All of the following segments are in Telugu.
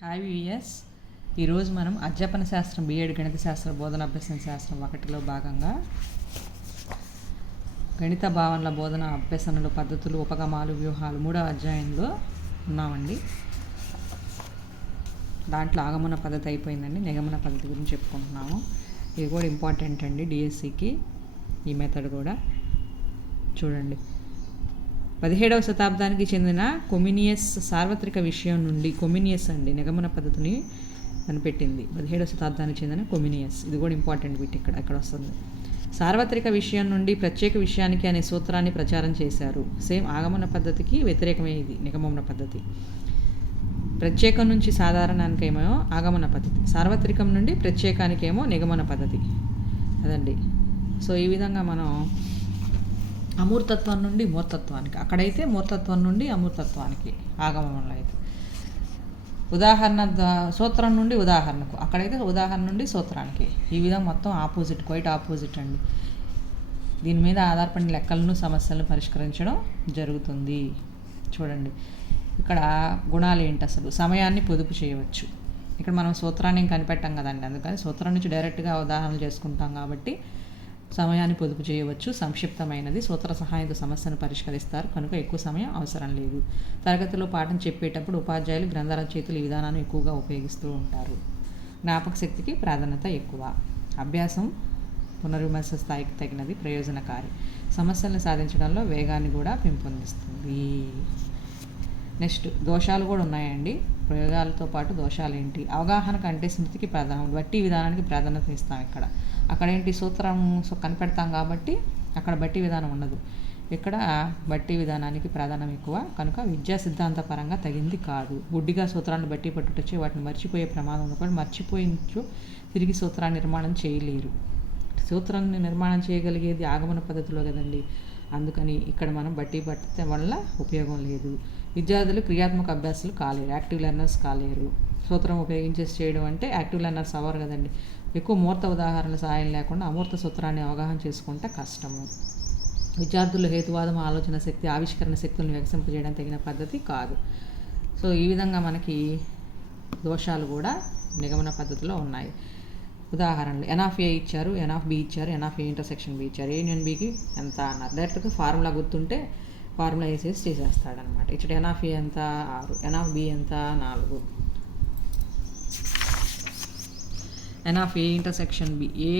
Hi VS. ఈరోజు మనం అధ్యాపన శాస్త్రం బిఎడ్ గణిత శాస్త్ర బోధన అభ్యసన శాస్త్రం 1లో భాగంగా గణిత భావనల బోధన అభ్యసనలు పద్ధతులు ఉపగమాలు వ్యూహాలు 3వ అధ్యాయంలో ఉన్నామండి. దాంట్లో ఆగమన పద్ధతి అయిపోయిందండి. నిగమన పద్ధతి గురించి చెప్పుకుంటున్నాము. ఇది కూడా ఇంపార్టెంట్ అండి డిఎస్సికి. ఈ మెథడ్ కూడా చూడండి. 17వ శతాబ్దానికి చెందిన కొమినియస్ సార్వత్రిక విషయం నుండి కొమినియస్ అండి నిగమన పద్ధతిని కనిపెట్టింది. 17వ శతాబ్దానికి చెందిన కొమినియస్. ఇది కూడా ఇంపార్టెంట్ బిట్ ఇక్కడ వస్తుంది. సార్వత్రిక విషయం నుండి ప్రత్యేక విషయానికి అనే సూత్రాన్ని ప్రచారం చేశారు. సేమ్ ఆగమన పద్ధతికి వ్యతిరేకమే ఇది నిగమన పద్ధతి. ప్రత్యేకం నుంచి సాధారణానికేమో ఆగమన పద్ధతి, సార్వత్రికం నుండి ప్రత్యేకానికేమో నిగమన పద్ధతి అదండి. సో ఈ విధంగా మనం అమూర్తత్వం నుండి మూర్తత్వానికి, అక్కడైతే మూర్తత్వం నుండి అమూర్తత్వానికి ఆగమనంలో అయితే. ఉదాహరణ సూత్రం నుండి ఉదాహరణకు, అక్కడైతే ఉదాహరణ నుండి సూత్రానికి. ఈ విధంగా మొత్తం ఆపోజిట్, క్వైట్ ఆపోజిట్ అండి. దీని మీద ఆధారపడిన లెక్కలను సమస్యలను పరిష్కరించడం జరుగుతుంది. చూడండి ఇక్కడ గుణాలు ఏంటి అసలు. సమయాన్ని పొదుపు చేయవచ్చు. ఇక్కడ మనం సూత్రాన్ని కనిపెట్టాం కదండి, అందుకని సూత్రం నుంచి డైరెక్ట్గా ఉదాహరణలు చేసుకుంటాం కాబట్టి సమయాన్ని పొదుపు చేయవచ్చు. సంక్షిప్తమైనది. సూత్ర సహాయంతో సమస్యను పరిష్కరిస్తారు కనుక ఎక్కువ సమయం అవసరం లేదు. తరగతిలో పాఠం చెప్పేటప్పుడు ఉపాధ్యాయులు గ్రంథ రచయితలు ఈ విధానాన్ని ఎక్కువగా ఉపయోగిస్తూ ఉంటారు. జ్ఞాపక శక్తికి ప్రాధాన్యత ఎక్కువ. అభ్యాసం పునర్విమర్శ స్థాయికి తగినది, ప్రయోజనకారి. సమస్యలను సాధించడంలో వేగాన్ని కూడా పెంపొందిస్తుంది. నెక్స్ట్ దోషాలు కూడా ఉన్నాయండి. ప్రయోగాలతో పాటు దోషాలు ఏంటి? అవగాహన కంటే స్మృతికి ప్రాధాన్యం, బట్టి విధానానికి ప్రాధాన్యత ఇస్తాం. అక్కడ ఏంటి సూత్రం కనిపెడతాం కాబట్టి అక్కడ బట్టి విధానం ఉండదు. ఇక్కడ బట్టి విధానానికి ప్రాధాన్యం ఎక్కువ కనుక విద్యా సిద్ధాంతపరంగా తగింది కాదు. గుడ్డిగా సూత్రాన్ని బట్టి పట్టుటొచ్చి వాటిని మర్చిపోయే ప్రమాదం కూడా మర్చిపోయించు తిరిగి సూత్రాన్ని నిర్మాణం చేయలేరు. సూత్రాన్ని నిర్మాణం చేయగలిగేది ఆగమన పద్ధతిలో కదండి. అందుకని ఇక్కడ మనం బట్టి పట్టడం వల్ల ఉపయోగం లేదు. విద్యార్థులు క్రియాత్మక అభ్యాసాలు కాలేరు, యాక్టివ్ లెర్నర్స్ కాలేరు. సూత్రం ఉపయోగించేసి చేయడం అంటే యాక్టివ్ లెర్నర్స్ అవ్వరు కదండి. ఎక్కువ మూర్త ఉదాహరణల సహాయం లేకుండా అమూర్త సూత్రాన్ని అవగాహన చేసుకుంటే కష్టము. విద్యార్థులు హేతువాదం, ఆలోచన శక్తి, ఆవిష్కరణ శక్తులను వికసింపజేయడం తగిన పద్ధతి కాదు. సో ఈ విధంగా మనకి దోషాలు కూడా నిగమన పద్ధతిలో ఉన్నాయి. ఉదాహరణలు ఎన్ ఆఫ్ ఏ ఇచ్చారు, ఎన్ ఆఫ్ బి ఇచ్చారు, ఎన్ ఆఫ్ ఏ ఇంటర్సెక్షన్ బి ఇచ్చారు. ఏ యూనియన్ బికి ఎంత అన్నారు. డైరెక్ట్గా ఫార్ములా గుర్తుంటే ఫార్ములా వేసేసి చేసేస్తాడనమాట. ఇక్కడ ఎన్ ఆఫ్ ఏ ఎంత 6, ఎన్ ఆఫ్ బి ఎంత 4, N of A intersection B, A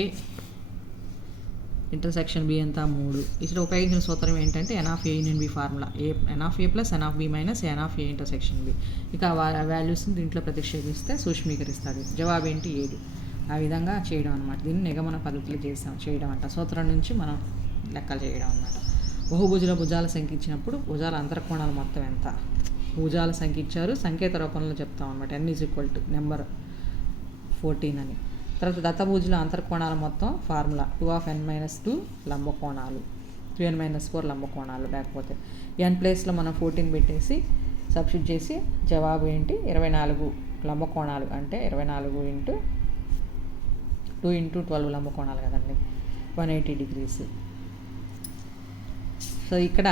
intersection B ఎంత 3. ఇక్కడ ఉపయోగించిన సూత్రం ఏంటంటే N of A union B formula, A N of A plus N of B minus N of A intersection B. ఇక వాల్యూస్ని దీంట్లో ప్రతిక్షేపిస్తే సూక్ష్మీకరిస్తాడు. జవాబు ఏంటి 7. ఆ విధంగా చేయడం అనమాట. దీన్ని నిగమన పద్ధతిలో చేయడం అంట. సూత్రం నుంచి మనం లెక్కలు చేయడం అనమాట. బహుభుజుల భుజాల సంఖ్య ఇచ్చినప్పుడు భుజాల అంతర్కోణాలు మొత్తం ఎంత, భుజాల సంఖ్య ఇచ్చారు, సంకేత రూపంలో చెప్తాం అనమాట. n = నెంబర్ 14 అని. తర్వాత దత్తభుజుల అంతర్కోణాల మొత్తం ఫార్ములా 2n-2 లంబకోణాలు, 2n-4 లంబకోణాలు. లేకపోతే n ప్లేస్లో మనం 14 పెట్టేసి సబ్స్టిట్యూట్ చేసి జవాబు ఏంటి 24 లంబకోణాలు. అంటే 24 × 2 × 12 లంబకోణాలు కదండి, 180 degrees. సో ఇక్కడ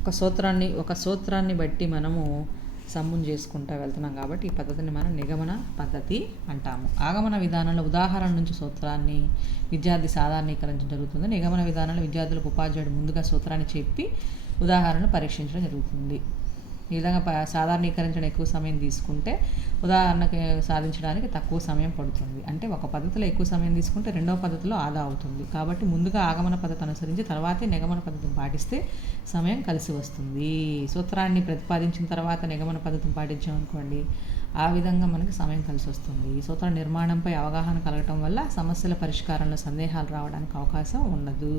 ఒక సూత్రాన్ని బట్టి మనము సమ్మును చేసుకుంటూ వెళ్తున్నాం కాబట్టి ఈ పద్ధతిని మనం నిగమన పద్ధతి అంటాము. ఆగమన విధానంలో ఉదాహరణ నుంచి సూత్రాన్ని విద్యార్థి సాధారణీకరించడం జరుగుతుంది. నిగమన విధానంలో విద్యార్థులకు ఉపాధ్యాయుడు ముందుగా సూత్రాన్ని చెప్పి ఉదాహరణను పరీక్షించడం జరుగుతుంది. ఈ విధంగా సాధారణీకరించడం ఎక్కువ సమయం తీసుకుంటే ఉదాహరణకి సాధించడానికి తక్కువ సమయం పడుతుంది. అంటే ఒక పద్ధతిలో ఎక్కువ సమయం తీసుకుంటే రెండవ పద్ధతిలో ఆదా అవుతుంది. కాబట్టి ముందుగా ఆగమన పద్ధతి అనుసరించి తర్వాతే నిగమన పద్ధతిని పాటిస్తే సమయం కలిసి వస్తుంది. సూత్రాన్ని ప్రతిపాదించిన తర్వాత నిగమన పద్ధతిని పాటించామనుకోండి, ఆ విధంగా మనకి సమయం కలిసి వస్తుంది. సూత్ర నిర్మాణంపై అవగాహన కలగటం వల్ల సమస్యల పరిష్కారంలో సందేహాలు రావడానికి అవకాశం ఉండదు.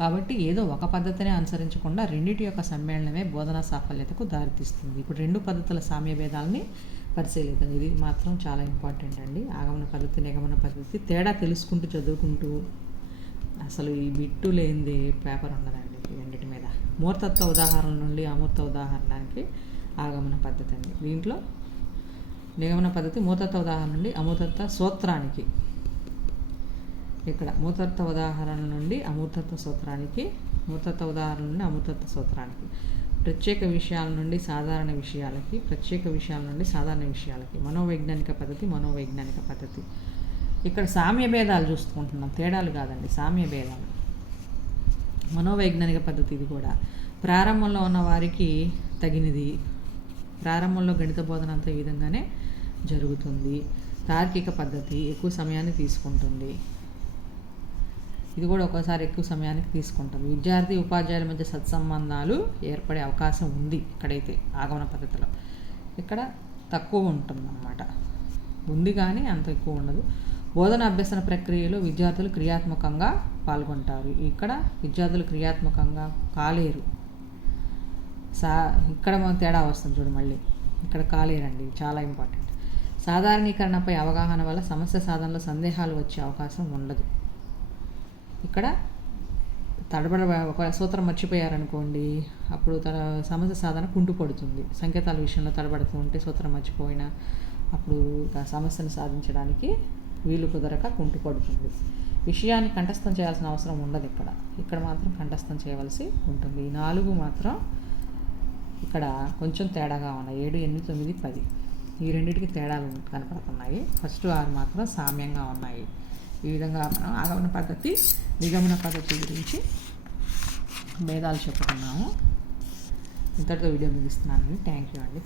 కాబట్టి ఏదో ఒక పద్ధతిని అనుసరించకుండా రెండింటి యొక్క సమ్మేళనమే బోధనా సాఫల్యతకు దారితీస్తుంది. ఇప్పుడు రెండు పద్ధతుల సామ్య భేదాలని పరిశీలిద్దాం. ఇది మాత్రం చాలా ఇంపార్టెంట్ అండి. ఆగమన పద్ధతి, నిగమన పద్ధతి తేడా తెలుసుకుంటూ చదువుకుంటూ అసలు ఈ బిట్టు లేనిది పేపర్ ఉండదండి రెండింటి మీద. మూర్తత్వ ఉదాహరణ నుండి అమూర్త ఉదాహరణకి ఆగమన పద్ధతి అండి. దీంట్లో నిగమన పద్ధతి మూర్తత్వ ఉదాహరణ నుండి అమూర్తత్వ సూత్రానికి. ఇక్కడ మూర్తత్వ ఉదాహరణ నుండి అమూర్తత్వ సూత్రానికి, మూర్తత్వ ఉదాహరణ నుండి అమూర్తత్వ సూత్రానికి. ప్రత్యేక విషయాల నుండి సాధారణ విషయాలకి, ప్రత్యేక విషయాల నుండి సాధారణ విషయాలకి. మనోవైజ్ఞానిక పద్ధతి, మనోవైజ్ఞానిక పద్ధతి. ఇక్కడ సామ్య భేదాలు చూసుకుంటున్నాం, తేడాలు కాదండి, సామ్య భేదాలు. మనోవైజ్ఞానిక పద్ధతి ఇది కూడా ప్రారంభంలో ఉన్న వారికి తగినది. ప్రారంభంలో గణిత బోధన అంతా ఈ విధంగానే జరుగుతుంది. తార్కిక పద్ధతి ఎక్కువ సమయాన్ని తీసుకుంటుంది. ఇది కూడా ఒక్కోసారి ఎక్కువ సమయానికి తీసుకుంటుంది. విద్యార్థి ఉపాధ్యాయుల మధ్య సత్సంబంధాలు ఏర్పడే అవకాశం ఉంది ఇక్కడైతే ఆగమన పద్ధతిలో. ఇక్కడ తక్కువ ఉంటుందన్నమాట, ఉంది కానీ అంత ఎక్కువ ఉండదు. బోధన అభ్యసన ప్రక్రియలో విద్యార్థులు క్రియాత్మకంగా పాల్గొంటారు. ఇక్కడ విద్యార్థులు క్రియాత్మకంగా కాలేరు. ఇక్కడ తేడా వస్తుంది చూడు, మళ్ళీ ఇక్కడ కాలేరండి, చాలా ఇంపార్టెంట్. సాధారణీకరణపై అవగాహన వల్ల సమస్య సాధనలో సందేహాలు వచ్చే అవకాశం ఉండదు. ఇక్కడ ఒక సూత్రం మర్చిపోయారనుకోండి, అప్పుడు సమస్య సాధన కుంటుపడుతుంది. సంకేతాల విషయంలో తడబడుతూ ఉంటే సూత్రం మర్చిపోయినా అప్పుడు సమస్యను సాధించడానికి వీలు కుదరక కుంటుపడుతుంది. విషయాన్ని కంఠస్థం చేయాల్సిన అవసరం ఉండదు. ఇక్కడ మాత్రం కంఠస్థం చేయవలసి ఉంటుంది. ఈ 4 మాత్రం ఇక్కడ కొంచెం తేడాగా ఉన్నాయి. 7, 8, 9, 10 ఈ రెండింటికి తేడాలు కనపడుతున్నాయి. ఫస్ట్ 6 మాత్రం సామ్యంగా ఉన్నాయి. ఈ విధంగా మనం ఆగమన పద్ధతి, నిగమన పద్ధతి గురించి భేదాలు చెప్పుకున్నాము. ఇంతటితో వీడియో ముగిస్తున్నానండి. థ్యాంక్ యూ అండి.